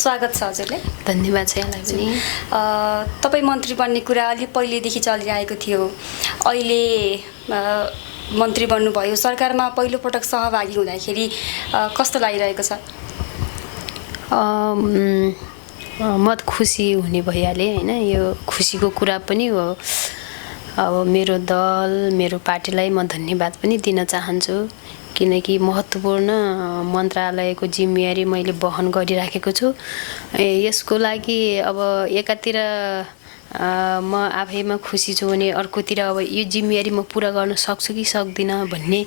स्वागत छ हजुरलाई। धन्यवाद छ यहाँलाई पनि। तपाईँ मन्त्री बन्ने कुरा अलि पहिलेदेखि चलिरहेको थियो, अहिले मन्त्री बन्नुभयो, सरकारमा पहिलोपटक सहभागी हुँदाखेरि कस्तो लागिरहेको छ? म त खुसी हुने भइहालेँ होइन, यो खुसीको कुरा पनि हो। अब मेरो दल, मेरो पार्टीलाई म धन्यवाद पनि दिन चाहन्छु, किनकि महत्त्वपूर्ण मन्त्रालयको जिम्मेवारी मैले वहन गरिराखेको छु। यसको लागि अब एकातिर म आफैमा खुसी छु भने अर्कोतिर अब यो जिम्मेवारी म पुरा गर्न सक्छु कि सक्दिनँ भन्ने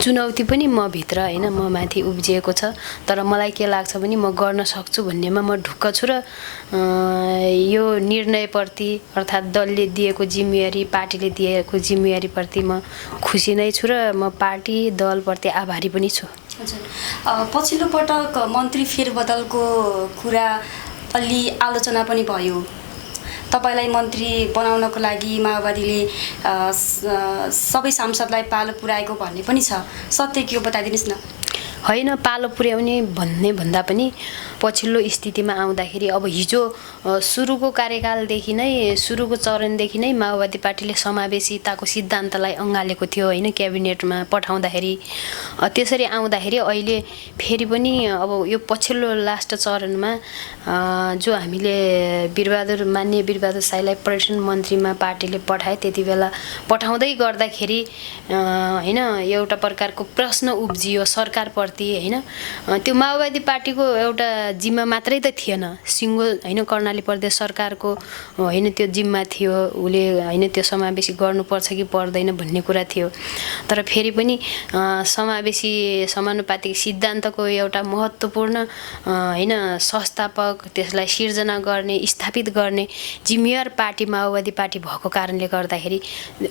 चुनौती पनि म भित्र होइन, म माथि उब्जिएको छ। तर मलाई के लाग्छ भने म गर्न सक्छु भन्नेमा म ढुक्क छु र यो निर्णयप्रति अर्थात् दलले दिएको जिम्मेवारी, पार्टीले दिएको जिम्मेवारीप्रति म खुसी नै छु र म पार्टी दलप्रति आभारी पनि छु। हजुर, पछिल्लो पटक मन्त्री फेरबदलको कुरा अलि आलोचना पनि भयो। तपाईलाई मन्त्री बनाउनको लागि माओवादीले सबै सांसदलाई पालो पुर्याएको भन्ने पनि छ, सत्य के हो बताइदिनुहोस् न। होइन, पालो पुर्याउने भन्ने भन्दा पनि पछिल्लो स्थितिमा आउँदाखेरि अब हिजो सुरुको कार्यकालदेखि नै, सुरुको चरणदेखि नै माओवादी पार्टीले समावेशिताको सिद्धान्तलाई अँगालेको थियो होइन, क्याबिनेटमा पठाउँदाखेरि। त्यसरी आउँदाखेरि अहिले फेरि पनि अब यो पछिल्लो लास्ट चरणमा जो हामीले माननीय वीरबहादुर शाहलाई पर्यटन मन्त्रीमा पार्टीले पठाए, त्यति बेला पठाउँदै गर्दाखेरि होइन एउटा प्रकारको प्रश्न उब्जियो सरकारप्रति होइन। त्यो माओवादी पार्टीको एउटा जिम्मा मात्रै त थिएन, सिङ्गो होइन, कर्णाली प्रदेश सरकारको होइन त्यो जिम्मा थियो, उसले होइन त्यो समावेशी गर्नुपर्छ कि पर्दैन भन्ने कुरा थियो। तर फेरि पनि समावेशी समानुपातिक सिद्धान्तको एउटा महत्त्वपूर्ण होइन संस्थापक, त्यसलाई सिर्जना गर्ने, स्थापित गर्ने जिम्मेवार पार्टी माओवादी पार्टी भएको कारणले गर्दाखेरि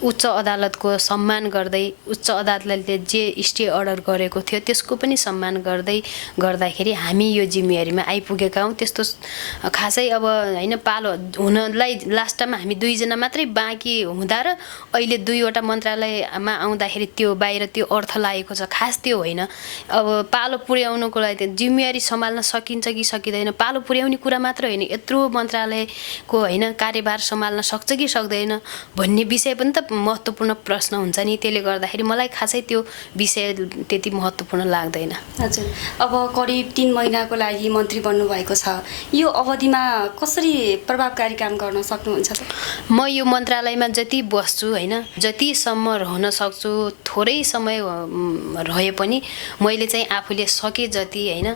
उच्च अदालतको सम्मान गर्दै, उच्च अदालतले जे स्टे अर्डर गरेको थियो त्यसको पनि सम्मान गर्दाखेरि हामी यो जिम्मेवारीमा आइपुगेका हौँ। त्यस्तो खासै अब होइन पालो हुनलाई लास्टमा हामी दुईजना मात्रै बाँकी हुँदा र अहिले दुईवटा मन्त्रालयमा आउँदाखेरि त्यो बाहिर त्यो अर्थ लागेको छ, खास त्यो होइन। अब पालो पुर्याउनुको लागि जिम्मेवारी सम्हाल्न सकिन्छ कि सकिँदैन, पालो पुर्याउने कुरा मात्र होइन, यत्रो मन्त्रालयको होइन कार्यभार सम्हाल्न सक्छ कि सक्दैन भन्ने विषय पनि त महत्त्वपूर्ण प्रश्न हुन्छ नि। त्यसले गर्दाखेरि मलाई खासै त्यो विषय त्यति महत्त्वपूर्ण लाग्दैन। हजुर, अब करिब 3 महिनाको लागि मन्त्री बन्नुभएको छ, यो अवधिमा कसरी प्रभावकारी काम गर्न सक्नुहुन्छ त? म यो मन्त्रालयमा जति बस्छु होइन, जतिसम्म रहन सक्छु, थोरै समय रहे पनि मैले चाहिँ आफूले सके जति होइन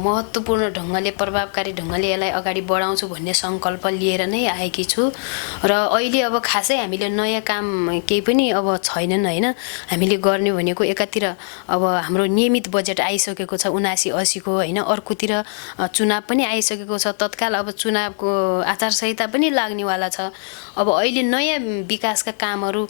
महत्त्वपूर्ण ढङ्गले, प्रभावकारी ढङ्गले यसलाई अगाडि बढाउँछु भन्ने सङ्कल्प लिएर नै आएकी छु। र अहिले अब खासै हामीले नयाँ काम केही पनि अब छैनन् होइन। हामीले गर्ने भनेको एकातिर अब हाम्रो नियमित बजेट आइसकेको छ 79-80 को होइन, अर्कोतिर चुनाव पनि आइसकेको छ, तत्काल अब चुनावको आचारसंहिता पनि लाग्नेवाला छ। अब अहिले नयाँ विकासका कामहरू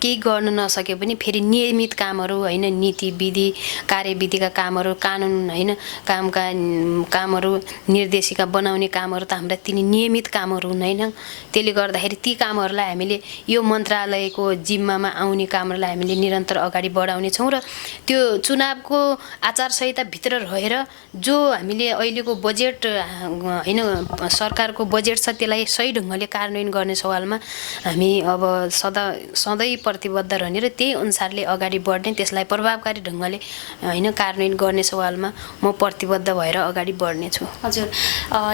केही गर्न नसके पनि फेरि नियमित कामहरू होइन, नीति विधि कार्यविधिका कामहरू, कानुन होइन कामहरू, निर्देशिका बनाउने कामहरू त हाम्रा तिनी नियमित कामहरू हुँदैन। त्यसले गर्दाखेरि ती कामहरूलाई हामीले यो मन्त्रालयको जिम्मामा आउने कामहरूलाई हामीले निरन्तर अगाडि बढाउने छौँ र त्यो चुनावको आचारसंहिताभित्र रहेर जो हामीले अहिलेको बजेट होइन सरकारको बजेट छ त्यसलाई सही ढङ्गले कार्यान्वयन गर्ने सवालमा हामी अब सधैँ प्रतिबद्ध रहने र त्यही अनुसारले अगाडि बढ्ने, त्यसलाई प्रभावकारी ढङ्गले होइन कार्यान्वयन गर्ने सवालमा म प्रतिबद्ध भएर अगाडि बढ्नेछु। हजुर,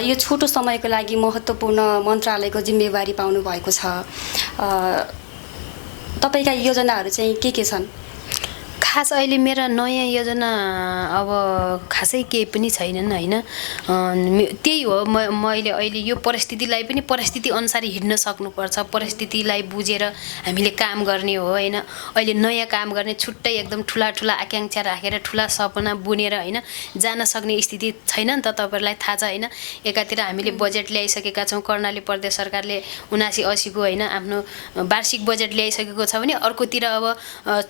यो छोटो समयको लागि महत्त्वपूर्ण मन्त्रालयको जिम्मेवारी पाउनु भएको छ, तपाईँका योजनाहरू चाहिँ के छन्? खास अहिले मेरा नयाँ योजना अब खासै केही पनि छैनन् होइन। त्यही हो, मैले अहिले यो परिस्थितिलाई पनि परिस्थिति अनुसार हिँड्न सक्नुपर्छ, परिस्थितिलाई बुझेर हामीले काम गर्ने हो होइन। अहिले नयाँ काम गर्ने, छुट्टै एकदम ठुला आकाङ्क्षा राखेर ठुला सपना बुनेर होइन जान सक्ने स्थिति छैन नि त, तपाईँहरूलाई थाहा छ होइन। एकातिर हामीले बजेट ल्याइसकेका छौँ, कर्णाली प्रदेश सरकारले 79-80 को होइन आफ्नो वार्षिक बजेट ल्याइसकेको छ भने अर्कोतिर अब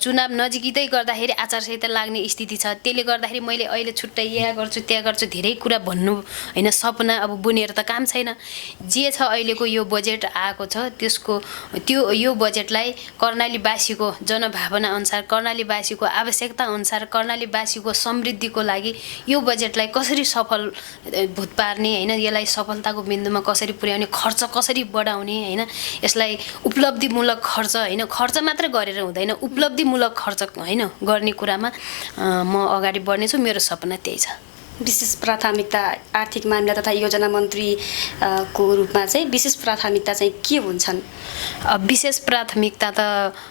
चुनाव नजिकै गर्दा गर्दाखेरि आचार संहिता लाग्ने स्थिति छ। त्यसले गर्दाखेरि मैले अहिले छुट्टै यहाँ गर्छु त्यहाँ गर्छु धेरै कुरा भन्नु होइन, सपना अब बुनेर त काम छैन। जे छ अहिलेको यो बजेट आएको छ त्यसको यो बजेटलाई कर्णालीवासीको जनभावना अनुसार, कर्णालीवासीको आवश्यकता अनुसार, कर्णालीवासीको समृद्धिको लागि यो बजेटलाई कसरी सफल भूत पार्ने होइन, यसलाई सफलताको बिन्दुमा कसरी पुर्याउने, खर्च कसरी बढाउने होइन, यसलाई उपलब्धिमूलक खर्च होइन, खर्च मात्र गरेर हुँदैन, उपलब्धिमूलक खर्च होइन गर्ने कुरामा म अगाडि बढ्नेछु। मेरो सपना त्यही छ। विशेष प्राथमिकता आर्थिक मामिला तथा योजना मन्त्री को रूपमा चाहिँ विशेष प्राथमिकता चाहिँ के हुन्छन्? विशेष प्राथमिकता त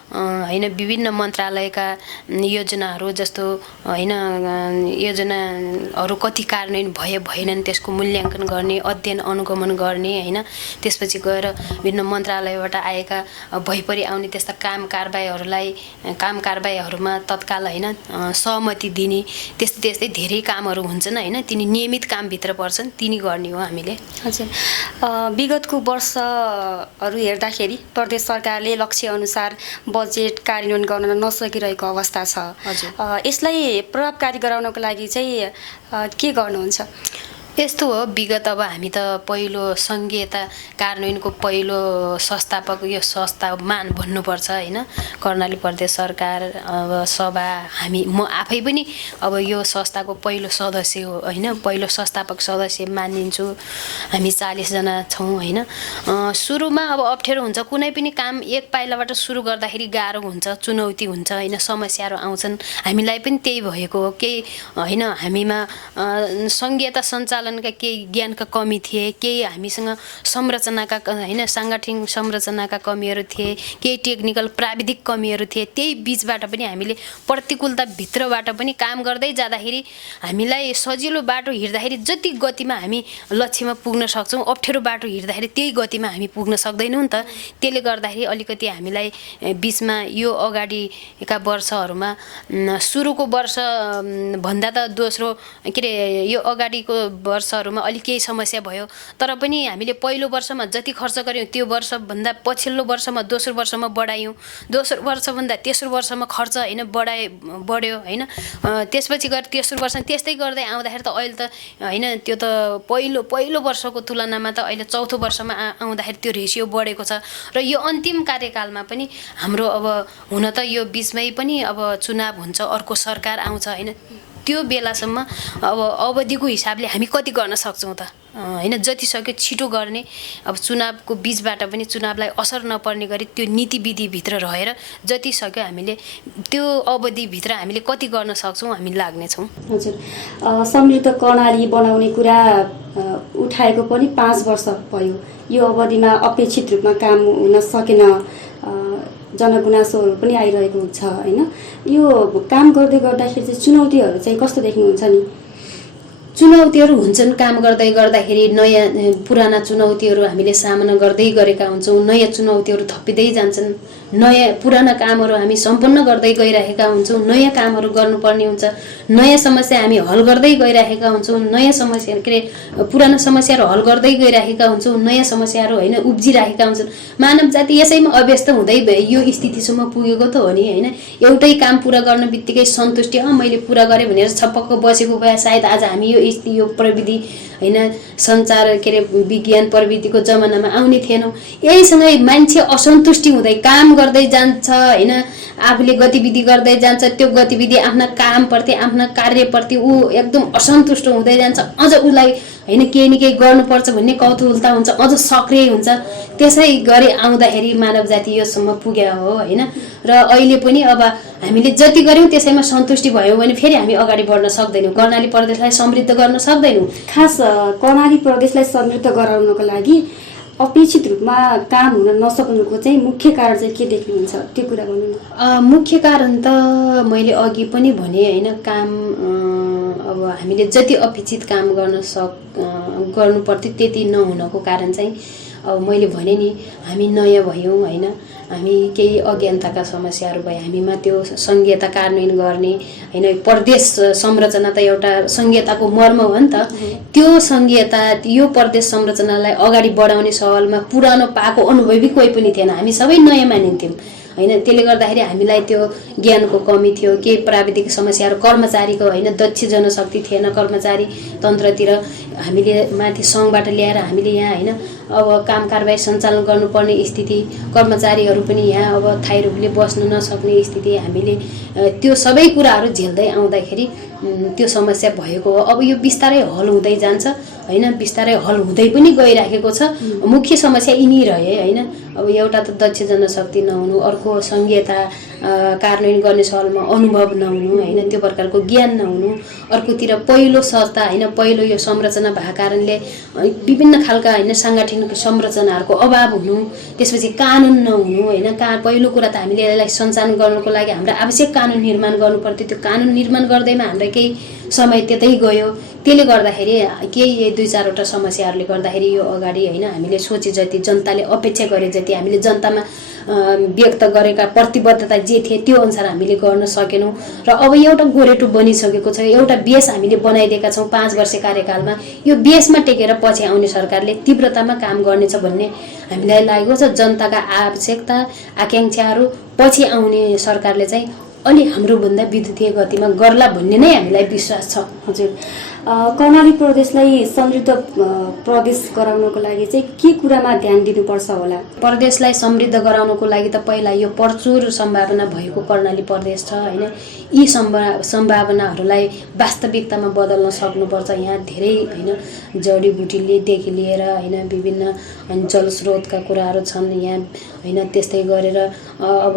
होइन विभिन्न मन्त्रालयका योजनाहरू जस्तो होइन, योजनाहरू कति कार्यान्वयन भएनन् त्यसको मूल्याङ्कन गर्ने, अध्ययन अनुगमन गर्ने होइन, त्यसपछि गएर विभिन्न मन्त्रालयबाट आएका भइपरि आउने त्यस्ता काम कारबाहीहरूमा तत्काल होइन सहमति दिने, त्यस्तै धेरै कामहरू हुन्छन् होइन, तिनी नियमित कामभित्र पर्छन्, तिनी गर्ने हो हामीले। हजुर, विगतको वर्षहरू हेर्दाखेरि प्रदेश सरकारले लक्ष्यअनुसार बजेट कार्यान्वयन गर्न नसकिरहेको अवस्था छ। हजुर, यसलाई प्रभावकारी गराउनको लागि चाहिँ के गर्नुहुन्छ? यस्तो हो, विगत अब हामी त पहिलो सङ्घीयता कार्यान्वयनको पहिलो संस्थापक यो संस्थामान भन्नुपर्छ होइन, कर्णाली प्रदेश सरकार अब सभा म आफै पनि अब यो संस्थाको पहिलो सदस्य हो होइन, पहिलो संस्थापक सदस्य मानिन्छु। हामी 40 जना छौँ होइन। सुरुमा अब अप्ठ्यारो हुन्छ, कुनै पनि काम एक पाइलाबाट सुरु गर्दाखेरि गाह्रो हुन्छ, चुनौती हुन्छ होइन, समस्याहरू आउँछन्। हामीलाई पनि त्यही भएको हो, केही होइन हामीमा सङ्घीयता सञ्चालनका केही ज्ञानका कमी थिए, केही हामीसँग संरचनाका होइन साङ्गठनिक संरचनाका कमीहरू थिए, केही टेक्निकल प्राविधिक कमीहरू थिए। त्यही बिचबाट पनि हामीले प्रतिकूलता भित्रबाट पनि काम गर्दै जाँदाखेरि हामीलाई सजिलो बाटो हिँड्दाखेरि जति गतिमा हामी लक्ष्यमा पुग्न सक्छौँ, अप्ठ्यारो बाटो हिँड्दाखेरि त्यही गतिमा हामी पुग्न सक्दैनौँ नि त। त्यसले गर्दाखेरि अलिकति हामीलाई बिचमा यो अगाडिका वर्षहरूमा सुरुको वर्ष भन्दा त दोस्रो के अरे यो अगाडिको वर्षहरूमा अलिक केही समस्या भयो, तर पनि हामीले पहिलो वर्षमा जति खर्च गऱ्यौँ त्यो वर्षभन्दा पछिल्लो वर्षमा दोस्रो वर्षमा बढायौँ, दोस्रो वर्षभन्दा तेस्रो वर्षमा खर्च होइन बढ्यो होइन, त्यसपछि गएर तेस्रो वर्ष त्यस्तै गर्दै आउँदाखेरि त अहिले त होइन त्यो त पहिलो वर्षको तुलनामा त अहिले चौथो वर्षमा आउँदाखेरि त्यो रेसियो बढेको छ। र यो अन्तिम कार्यकालमा पनि हाम्रो अब हुन त यो बिचमै पनि अब चुनाव हुन्छ, अर्को सरकार आउँछ होइन, त्यो बेलासम्म अब अवधिको हिसाबले हामी कति गर्न सक्छौँ त होइन, जति सक्यो छिटो गर्ने। अब चुनावको बिचबाट पनि चुनावलाई असर नपर्ने गरी त्यो नीति विधिभित्र रहेर जति सक्यो हामीले त्यो अवधिभित्र हामीले कति गर्न सक्छौँ हामी लाग्नेछौँ। हजुर, समृद्ध कर्णाली बनाउने कुरा उठाएको पनि 5 वर्ष भयो। यो अवधिमा अपेक्षित रूपमा काम हुन सकेन, जनगुनासोहरू पनि आइरहेको हुन्छ होइन। यो काम गर्दाखेरि चाहिँ चुनौतीहरू चाहिँ कस्तो देख्नुहुन्छ नि? चुनौतीहरू हुन्छन्, काम गर्दाखेरि नयाँ पुराना चुनौतीहरू हामीले सामना गर्दै गरेका हुन्छौँ, नयाँ चुनौतीहरू थपिँदै जान्छन्, नयाँ पुराना कामहरू हामी सम्पन्न गर्दै गइरहेका हुन्छौँ, नयाँ कामहरू गर्नुपर्ने हुन्छ, नयाँ समस्या हामी हल गर्दै गइरहेका हुन्छौँ, नयाँ समस्या के अरे पुराना समस्याहरू हल गर्दै गइरहेका हुन्छौँ, नयाँ समस्याहरू होइन उब्जिरहेका हुन्छन्। मानव जाति यसैमा अभ्यस्त हुँदै यो स्थितिसम्म पुगेको त हो नि होइन। एउटै काम पुरा गर्न बित्तिकै सन्तुष्टि मैले पुरा गरेँ भनेर छपक्क बसेको भए सायद आज हामी यो प्रविधि होइन सञ्चार के अरे विज्ञान प्रविधिको जमानामा आउने थिएनौँ। यहीसँगै मान्छे असन्तुष्टि हुँदै काम गर्दै जान्छ होइन, आफूले गतिविधि गर्दै जान्छ, त्यो गतिविधि आफ्ना कामप्रति आफ्ना कार्यप्रति ऊ एकदम असन्तुष्ट हुँदै जान्छ, अझ उसलाई होइन केही न केही गर्नुपर्छ भन्ने कौतूहलता हुन्छ, अझ सक्रिय हुन्छ। त्यसै गरी आउँदाखेरि मानव जाति योसम्म पुग्यो हो होइन। र अहिले पनि अब हामीले जति गऱ्यौँ त्यसैमा सन्तुष्टि भयो भने फेरि हामी अगाडि बढ्न सक्दैनौँ, कर्णाली प्रदेशलाई समृद्ध गर्न सक्दैनौँ। खास कर्णाली प्रदेशलाई समृद्ध गराउनको लागि अपेक्षित रूपमा काम हुन नसक्नुको चाहिँ मुख्य कारण चाहिँ के देख्नुहुन्छ, त्यो कुरा भन्नु न। मुख्य कारण त मैले अघि पनि भने होइन, काम अब हामीले जति अपेक्षित काम गर्नु पर्थ्यो त्यति नहुनको कारण चाहिँ अब मैले भने नि हामी नयाँ भयौँ होइन, हामी केही अज्ञानताका समस्याहरू भए, हामीमा त्यो सङ्घीयता कार्यान्वयन गर्ने होइन, प्रदेश संरचना त एउटा सङ्घीयताको मर्म हो नि त, त्यो सङ्घीयता यो प्रदेश संरचनालाई अगाडि बढाउने सवालमा पुरानो पाएको अनुभवी कोही पनि थिएन, हामी सबै नयाँ मानिन्थ्यौँ। होइन। त्यसले गर्दाखेरि हामीलाई त्यो ज्ञानको कमी थियो, केही प्राविधिक समस्याहरू, कर्मचारीको होइन दक्ष जनशक्ति थिएन कर्मचारी तन्त्रतिर। हामीले माथि सङ्घबाट ल्याएर हामीले यहाँ होइन अब काम कारबाही सञ्चालन गर्नुपर्ने स्थिति, कर्मचारीहरू पनि यहाँ अब थाइरोगले बस्न नसक्ने स्थिति, हामीले त्यो सबै कुराहरू झेल्दै आउँदाखेरि त्यो समस्या भएको हो। अब यो बिस्तारै हल हुँदै जान्छ होइन, बिस्तारै हल हुँदै पनि गइराखेको छ। मुख्य समस्या यिनी रहे होइन। अब एउटा त दक्ष जनशक्ति नहुनु, अर्को सङ्घीयता कार्यान्वयन गर्ने सवालमा अनुभव नहुनु होइन, त्यो प्रकारको ज्ञान नहुनु, अर्कोतिर पहिलो संस्था होइन, पहिलो यो संरचना भएको कारणले विभिन्न खालका होइन साङ्गठनिक संरचनाहरूको अभाव हुनु, त्यसपछि कानुन नहुनु होइन। पहिलो कुरा त हामीले यसलाई सञ्चालन गर्नको लागि हाम्रो आवश्यक कानुन निर्माण गर्नुपर्थ्यो। त्यो कानुन निर्माण गर्दैमा हाम्रो केही समय त्यतै गयो। त्यसले गर्दाखेरि केही 2-4वटा समस्याहरूले गर्दाखेरि यो अगाडि होइन हामीले सोचे जति, जनताले अपेक्षा गरे जति, हामीले जनतामा व्यक्त गरेका प्रतिबद्धता जे थिए त्यो अनुसार हामीले गर्न सकेनौँ। र अब एउटा गोरेटो बनिसकेको छ, एउटा बेस हामीले बनाइदिएका छौँ 5 वर्ष कार्यकालमा। यो बेसमा टेकेर पछि आउने सरकारले तीव्रतामा काम गर्नेछ भन्ने हामीलाई लागेको छ। जनताका आवश्यकता आकाङ्क्षाहरू पछि आउने सरकारले चाहिँ अलि हाम्रोभन्दा विद्युतीय गतिमा गर्ला भन्ने नै हामीलाई विश्वास छ। हजुर, कर्णाली प्रदेशलाई समृद्ध प्रदेश गराउनको लागि चाहिँ के कुरामा ध्यान दिनुपर्छ होला? प्रदेशलाई समृद्ध गराउनको लागि त पहिला यो प्रचुर सम्भावना भएको कर्णाली प्रदेश छ होइन। यी सम्भावनाहरूलाई वास्तविकतामा बदल्न सक्नुपर्छ। यहाँ धेरै होइन जडीबुटीलेदेखि लिएर होइन विभिन्न जलस्रोतका कुराहरू छन् यहाँ होइन। त्यस्तै गरेर अब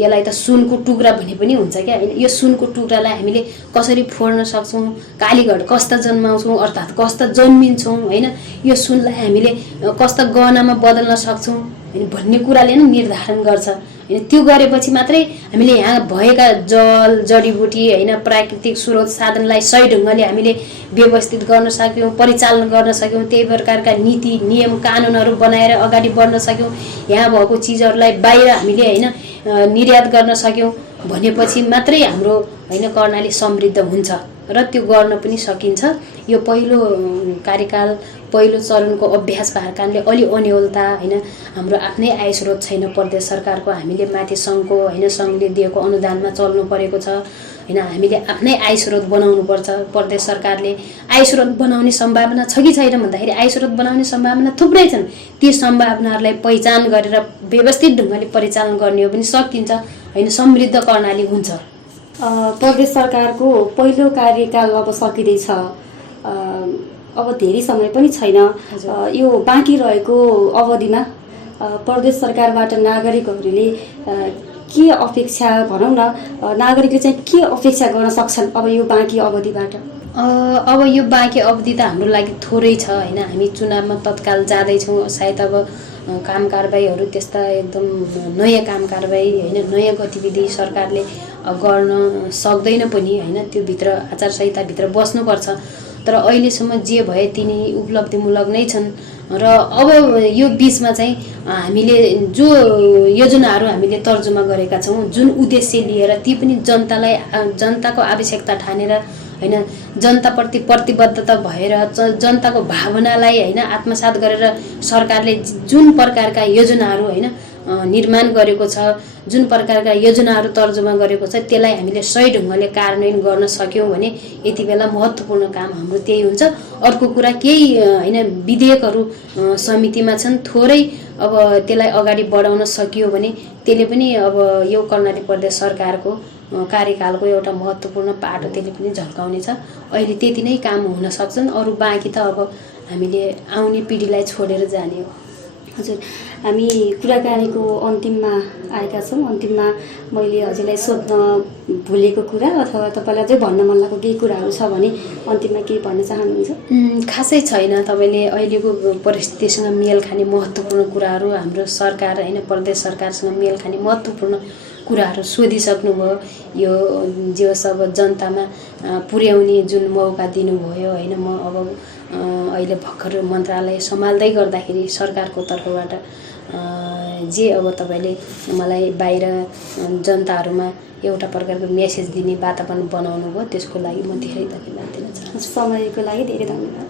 यसलाई त सुनको टुक्रा भने पनि हुन्छ क्या होइन। यो सुनको टुक्रालाई हामीले कसरी फोड्न सक्छौँ, कालीघट कस्ता जन्माउँछौँ अर्थात् कस्ता जन्मिन्छौँ होइन, यो सुनलाई हामीले कस्ता गहनामा बदल्न सक्छौँ होइन भन्ने कुराले नै निर्धारण गर्छ होइन। त्यो गरेपछि मात्रै हामीले यहाँ भएका जल जडीबुटी होइन प्राकृतिक स्रोत साधनलाई सही ढङ्गले हामीले व्यवस्थित गर्न सक्यौँ, परिचालन गर्न सक्यौँ, त्यही प्रकारका नीति नियम कानुनहरू बनाएर अगाडि बढ्न सक्यौँ, यहाँ भएको चिजहरूलाई बाहिर हामीले होइन निर्यात गर्न सक्यौँ भनेपछि मात्रै हाम्रो होइन कर्णाली समृद्ध हुन्छ र त्यो गर्न पनि सकिन्छ। यो पहिलो कार्यकाल पहिलो चरणको अभ्यास भएको कारणले अलि अन्यलता होइन, हाम्रो आफ्नै आय स्रोत छैन प्रदेश सरकारको, हामीले माथि सङ्घको होइन सङ्घले दिएको अनुदानमा चल्नु परेको छ होइन। हामीले आफ्नै आय स्रोत बनाउनु पर्छ। प्रदेश सरकारले आय स्रोत बनाउने सम्भावना छ कि छैन भन्दाखेरि आय स्रोत बनाउने सम्भावना थुप्रै छन्। ती सम्भावनाहरूलाई पहिचान गरेर व्यवस्थित ढङ्गले परिचालन गर्ने हो भने सकिन्छ होइन, समृद्ध कर्णाली हुन्छ। प्रदेश सरकारको पहिलो कार्यकाल अब सकिँदैछ, अब धेरै समय पनि छैन। यो बाँकी रहेको अवधिमा प्रदेश सरकारबाट नागरिकहरूले के अपेक्षा भनौँ न, नागरिकले चाहिँ के अपेक्षा गर्न सक्छन् अब यो बाँकी अवधिबाट? अब यो बाँकी अवधि त हाम्रो लागि थोरै छ होइन। हामी चुनावमा तत्काल जाँदैछौँ, सायद अब काम कारबाहीहरू त्यस्ता एकदम नयाँ काम कारबाही होइन नयाँ गतिविधि सरकारले गर्न सक्दैन पनि होइन। त्यो भित्र आचार संहिताभित्र बस्नुपर्छ। तर अहिलेसम्म जे भए तिनी उपलब्धिमूलक नै छन्। र अब यो बिचमा चाहिँ हामीले जो योजनाहरू हामीले तर्जुमा गरेका छौँ, जुन उद्देश्य लिएर, ती पनि जनतालाई जनताको आवश्यकता ठानेर होइन, जनताप्रति प्रतिबद्धता भएर जनताको भावनालाई होइन आत्मसात गरेर सरकारले जुन प्रकारका योजनाहरू होइन निर्माण गरेको छ, जुन प्रकारका योजनाहरू तर्जुमा गरेको छ, त्यसलाई हामीले सही ढङ्गले कार्यान्वयन गर्न सक्यौँ भने यति बेला महत्त्वपूर्ण काम हाम्रो त्यही हुन्छ। अर्को कुरा केही होइन विधेयकहरू समितिमा छन्, थोरै अब त्यसलाई अगाडि बढाउन सकियो भने त्यसले पनि अब यो कर्णाली प्रदेश सरकारको कार्यकालको एउटा महत्त्वपूर्ण पाटो त्यसले पनि झल्काउनेछ। अहिले त्यति नै काम हुन सक्छन्, अरू बाँकी त अब हामीले आउने पिँढीलाई छोडेर जाने हो। हजुर, हामी कुराकानीको अन्तिममा आएका छौँ। अन्तिममा मैले हजुरलाई सोध्न भुलेको कुरा अथवा तपाईँलाई चाहिँ भन्न मन लागेको केही कुराहरू छ भने अन्तिममा केही भन्न चाहनुहुन्छ? खासै छैन। तपाईँले अहिलेको परिस्थितिसँग मेल खाने महत्त्वपूर्ण कुराहरू, हाम्रो सरकार होइन प्रदेश सरकारसँग मेल खाने महत्त्वपूर्ण कुराहरू सोधिसक्नुभयो। यो जे होस् अब जनतामा पुर्याउने जुन मौका दिनुभयो होइन। म अब अहिले भर्खर मन्त्रालय सम्हाल्दै गर्दाखेरि सरकारको तर्फबाट जे अब तपाईँले मलाई बाहिर जनताहरूमा एउटा प्रकारको मेसेज दिने वातावरण बनाउनु भयो, त्यसको लागि म धेरै धन्यवाद दिन चाहन्छु। समयको लागि धेरै धन्यवाद।